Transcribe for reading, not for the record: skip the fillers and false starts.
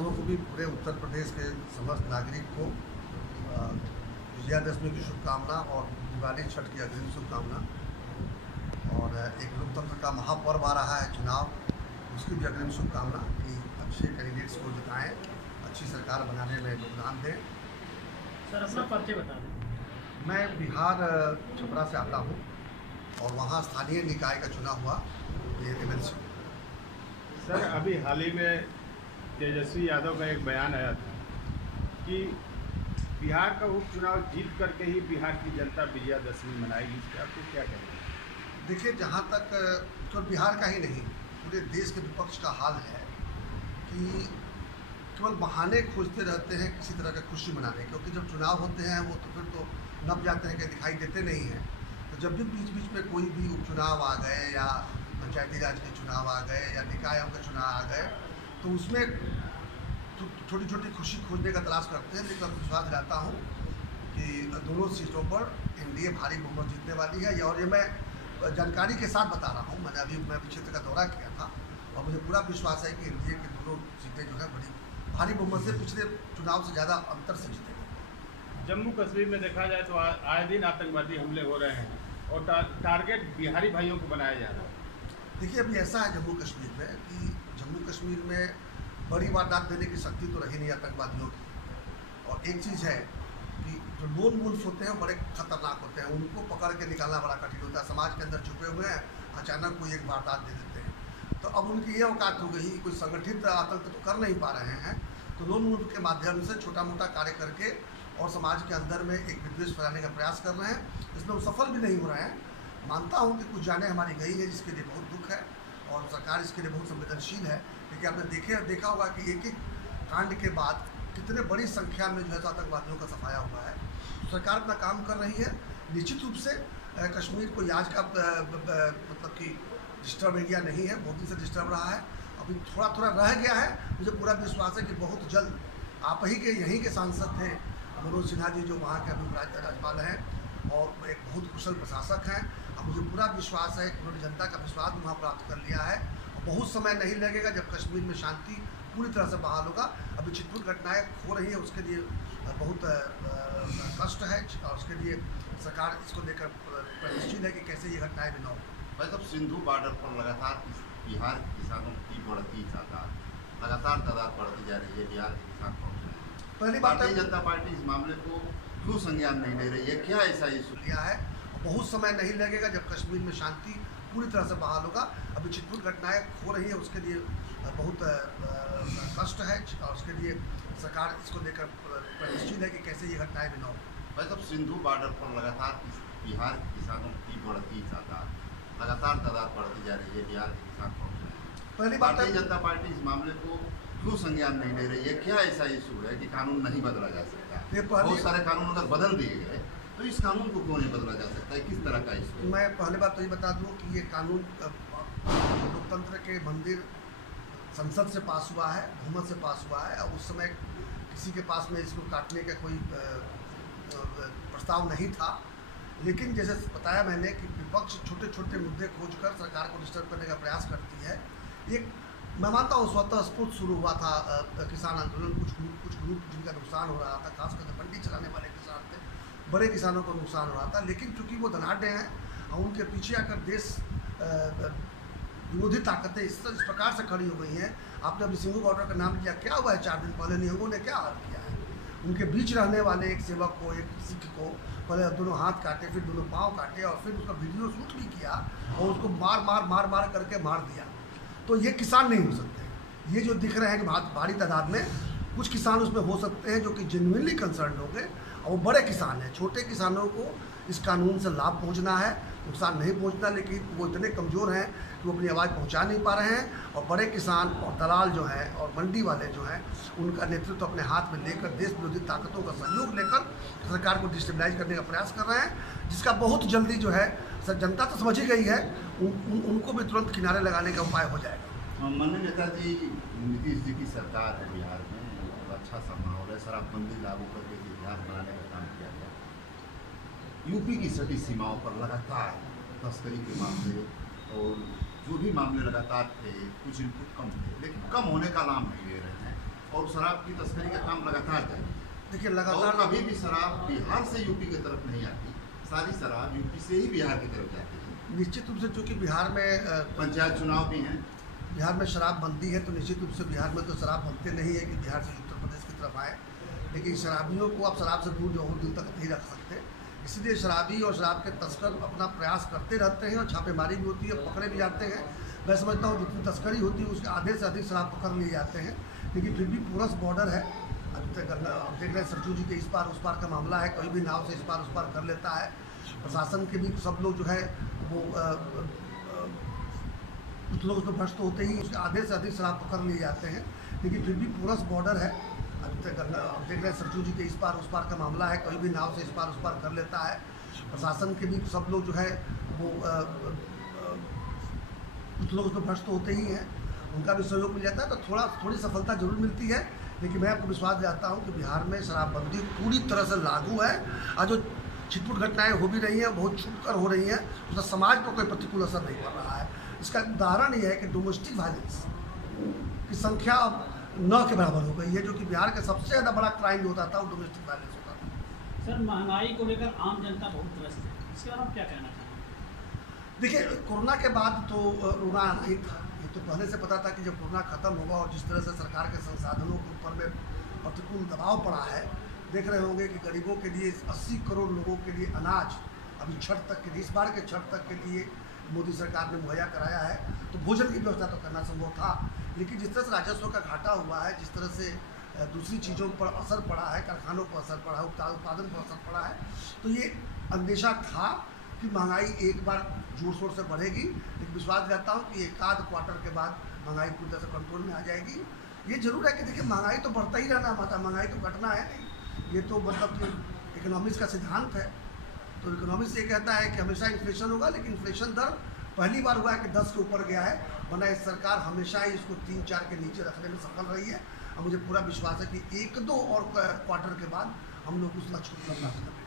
समूह को भी पूरे उत्तर प्रदेश के समस्त नागरिक को विजयादशमी की शुभकामना और दिवाली छठ की अग्रिम शुभकामना। और एक लोकतंत्र का महापर्व आ रहा है चुनाव, उसकी भी अग्रिम शुभकामना कि अच्छे कैंडिडेट्स को जिताएं, अच्छी सरकार बनाने में योगदान दें। सर अपना परिचय बता दें। मैं बिहार छपरा से आता हूं और वहां स्थानीय निकाय का चुना हुआ ये एमएलसी। सर अभी हाल ही में तेजस्वी यादव का एक बयान आया था कि बिहार का उपचुनाव जीत करके ही बिहार की जनता विजयादशमी मनाएगी, इसका आपको क्या कहना है? देखिए, जहाँ तक केवल बिहार का ही नहीं पूरे देश के विपक्ष का हाल है कि केवल बहाने खोजते रहते हैं किसी तरह का खुशी मनाने, क्योंकि जब चुनाव होते हैं वो तो फिर तो नप जाते हैं कि दिखाई देते नहीं हैं। तो जब भी बीच बीच में कोई भी उपचुनाव आ गए या पंचायती राज के चुनाव आ गए या निकायों के चुनाव आ गए तो उसमें छोटी छोटी खुशी खोजने का तलाश करते हैं। लेकिन विश्वास दिलाता हूँ कि दोनों सीटों पर एनडीए भारी बहुमत जीतने वाली है। और ये मैं जानकारी के साथ बता रहा हूँ। मैं क्षेत्र का दौरा किया था और मुझे पूरा विश्वास है कि एनडीए की दोनों सीटें जो है बड़ी भारी बहुमत से पिछले चुनाव से ज़्यादा अंतर से जीतेंगे। जम्मू कश्मीर में देखा जाए तो आए दिन आतंकवादी हमले हो रहे हैं और टारगेट बिहारी भाइयों को बनाया जा रहा है। देखिए, अभी ऐसा है जम्मू कश्मीर में कि जम्मू कश्मीर में बड़ी वारदात देने की शक्ति तो रही नहीं आतंकवादियों की। और एक चीज़ है कि जो लोन वुल्फ होते हैं बड़े खतरनाक होते हैं, उनको पकड़ के निकालना बड़ा कठिन होता है। समाज के अंदर छुपे हुए हैं, अचानक कोई एक वारदात दे देते हैं। तो अब उनकी ये औकात हो गई, कोई संगठित आतंक तो कर नहीं पा रहे हैं, तो लोन वुल्फ के माध्यम से छोटा मोटा कार्य करके और समाज के अंदर में एक विद्वेष फैलाने का प्रयास कर रहे हैं। इसमें वो सफल भी नहीं हो रहे हैं। मानता हूँ कि कुछ जाने हमारी गई है, जिसके लिए बहुत दुख है और सरकार इसके लिए बहुत संवेदनशील है। लेकिन आपने देखा होगा कि एक एक कांड के बाद कितने बड़ी संख्या में जो है आतंकवादियों का सफाया हुआ है। सरकार अपना काम कर रही है। निश्चित रूप से कश्मीर कोई आज का मतलब कि डिस्टर्ब एरिया नहीं है, बहुत दिन से डिस्टर्ब रहा है। अभी थोड़ा थोड़ा रह गया है। मुझे पूरा विश्वास है कि बहुत जल्द आप ही के यहीं के सांसद थे मनोज सिन्हा जी, जो वहाँ के अभी राज्यपाल हैं और एक बहुत कुशल प्रशासक हैं। अब मुझे पूरा विश्वास है कि उन्होंने जनता का विश्वास वहाँ प्राप्त कर लिया है और बहुत समय नहीं लगेगा जब कश्मीर में शांति पूरी तरह से बहाल होगा। अभी छिटपुट घटनाएं हो रही है, उसके लिए बहुत कष्ट है और उसके लिए सरकार इसको लेकर प्रयत्नशील है कि कैसे ये घटनाएं भी न हो। भाई साहब, सिंधु बॉर्डर पर लगातार बिहार के किसानों की बढ़ती लगातार तादाद बढ़ती जा रही है। बिहार के किसान पहुँच रहे हैं। पहली बात, भारतीय जनता पार्टी इस मामले को क्यों संज्ञान नहीं ले रही है? क्या ऐसा इशू लिया है? बहुत समय नहीं लगेगा जब कश्मीर में शांति पूरी तरह से बहाल होगा। अभी छिटपुट घटनाएं हो रही है, उसके लिए बहुत कष्ट है और उसके लिए सरकार इसको लेकर प्रयत्नशील है कि कैसे ये घटनाएं भी न हो। भाई साहब, सिंधु बॉर्डर पर लगातार बिहार के किसानों की बढ़ती लगातार तादाद बढ़ती जा रही है। बिहार के किसान पहुँच रहे हैं। पहली बात, भारतीय जनता पार्टी इस मामले को क्यों संज्ञान नहीं ले रही है? क्या ऐसा इशू है कि कानून नहीं बदला जा सकता? बहुत सारे कानून अगर बदल दिए गए तो इस कानून को क्यों नहीं बदला जा सकता है? किस तरह का इशू? मैं पहले बात तो ये बता दूं कि ये कानून लोकतंत्र के मंदिर संसद से पास हुआ है, बहुमत से पास हुआ है और उस समय किसी के पास में इसको काटने का कोई प्रस्ताव नहीं था। लेकिन जैसे बताया मैंने कि विपक्ष छोटे छोटे मुद्दे खोजकर सरकार को डिस्टर्ब करने का प्रयास करती है। एक मैं मानता हूँ स्वतः स्फूर्त शुरू हुआ था किसान आंदोलन। कुछ ग्रुप जिनका नुकसान हो रहा था, खासकर मंडी चलाने वाले किसान थे, बड़े किसानों को नुकसान हो रहा था। लेकिन चूंकि वो धनाढ़ हैं और उनके पीछे आकर देश विरोधी ताकतें इस प्रकार से खड़ी हो गई हैं। आपने अभी सिंधु बॉर्डर का नाम लिया, क्या हुआ है 4 दिन पहले निहंगों ने क्या हाल किया है? उनके बीच रहने वाले एक सेवक को, एक सिख को पहले दोनों हाथ काटे, फिर दोनों पाँव काटे और फिर उसका वीडियो शूट भी किया और उसको मार करके मार दिया। तो ये किसान नहीं हो सकते। ये जो दिख रहे हैं कि भारी तादाद में कुछ किसान उसमें हो सकते हैं जो कि जेन्युइनली कंसर्न होंगे और वो बड़े किसान हैं। छोटे किसानों को इस कानून से लाभ पहुंचना है, नुकसान नहीं पहुंचना। लेकिन वो इतने कमज़ोर हैं कि वो अपनी आवाज़ पहुंचा नहीं पा रहे हैं और बड़े किसान और दलाल जो हैं और मंडी वाले जो हैं उनका नेतृत्व अपने हाथ में लेकर देश विरोधी ताकतों का सहयोग लेकर सरकार को डिस्टेबलाइज करने का प्रयास कर रहे हैं, जिसका बहुत जल्दी जो है जनता तो समझ ही गई है। उनको भी तुरंत किनारे लगाने का उपाय हो जाएगा। माननीय नेताजी नीतीश जी की सरकार है बिहार में, अच्छा सा माहौल है। शराबबंदी लागू करके इतिहास बनाने का काम किया गया। यूपी की सभी सीमाओं पर लगातार तस्करी के मामले और जो भी मामले लगातार थे, कुछ इनपुट कम थे, लेकिन कम होने का नाम नहीं ले रहे हैं। और शराब की तस्करी का काम लगातार जारी है। देखिए और लगातार कभी भी शराब बिहार से यूपी की तरफ नहीं आती, सारी शराब यूपी से ही बिहार की तरफ जाती है। निश्चित रूप से चूँकि बिहार में पंचायत चुनाव भी हैं। बिहार में शराब बंदी है, तो निश्चित रूप से बिहार में तो शराब बनते नहीं है कि बिहार से उत्तर प्रदेश की तरफ आए, लेकिन शराबियों को आप शराब से दूर जो दिन तक नहीं रख सकते, इसलिए शराबी और शराब के तस्कर अपना प्रयास करते रहते हैं और छापेमारी भी होती है, पकड़े भी जाते हैं। मैं समझता हूँ जितनी तस्करी होती है उसके आधे से अधिक शराब पकड़ लिए जाते हैं, लेकिन फिर भी पोरस बॉर्डर है। अभी तक देख रहे हैं सरजू जी के इस पार उस पार का मामला है, कोई भी नाव से इस पार उस पार कर लेता है। प्रशासन के भी सब लोग जो है वो कुछ लोग तो भ्रष्ट होते ही उसके आधे से अधिक शराब पकड़ लिए जाते हैं, लेकिन फिर भी पोरस बॉर्डर है। अभी तक देख रहे हैं सरजू जी के इस पार उस पार का मामला है, कोई भी नाव से इस पार उस पार कर लेता है। प्रशासन के भी सब लोग जो है वो कुछ लोग तो भ्रष्ट होते ही हैं, उनका भी सहयोग मिल जाता है, तो थोड़ी सफलता जरूर मिलती है। लेकिन मैं आपको विश्वास दिलाता हूँ कि बिहार में शराबबंदी पूरी तरह से लागू है, और जो छिटपुट घटनाएं हो भी रही हैं, बहुत छूट कर हो रही हैं, उसका समाज पर कोई प्रतिकूल असर नहीं पड़ रहा है। इसका उदाहरण ये है कि डोमेस्टिक वायलेंस की संख्या अब 9 के बराबर हो गई है, जो कि बिहार का सबसे ज़्यादा बड़ा क्राइम जो होता था वो डोमेस्टिक वायलेंस होता था। सर महंगाई को लेकर आम जनता बहुत त्रस्त है, इसके बारे में क्या कहना चाहेंगे? देखिए कोरोना के बाद तो रोना नहीं था, ये तो पहले से पता था कि जब कोरोना खत्म होगा और जिस तरह से सरकार के संसाधनों के ऊपर में प्रतिकूल दबाव पड़ा है, देख रहे होंगे कि गरीबों के लिए 80 करोड़ लोगों के लिए अनाज अभी छठ तक के लिए, इस बार के छठ तक के लिए मोदी सरकार ने मुहैया कराया है, तो भोजन की व्यवस्था तो करना संभव था। लेकिन जिस तरह से राजस्व का घाटा हुआ है, जिस तरह से दूसरी चीज़ों पर असर पड़ा है, कारखानों पर असर पड़ा है, उत्पादन पर असर पड़ा है, तो ये अंदेशा था कि महंगाई एक बार जोर शोर से बढ़ेगी। लेकिन विश्वास दिलाता हूँ कि एक आध क्वार्टर के बाद महंगाई पूरी तरह से कंट्रोल में आ जाएगी। ये जरूर है कि देखिए महंगाई तो बढ़ता ही रहना माता, महंगाई तो घटना है नहीं, ये तो मतलब कि इकोनॉमिक्स का सिद्धांत है। तो इकोनॉमिक्स ये कहता है कि हमेशा इन्फ्लेशन होगा, लेकिन इन्फ्लेशन दर पहली बार हुआ है कि 10 के ऊपर गया है, वरना इस सरकार हमेशा ही इसको 3-4 के नीचे रखने में सफल रही है। और मुझे पूरा विश्वास है कि 1-2 और क्वार्टर के बाद हम लोग उस लक्ष्य को प्राप्त कर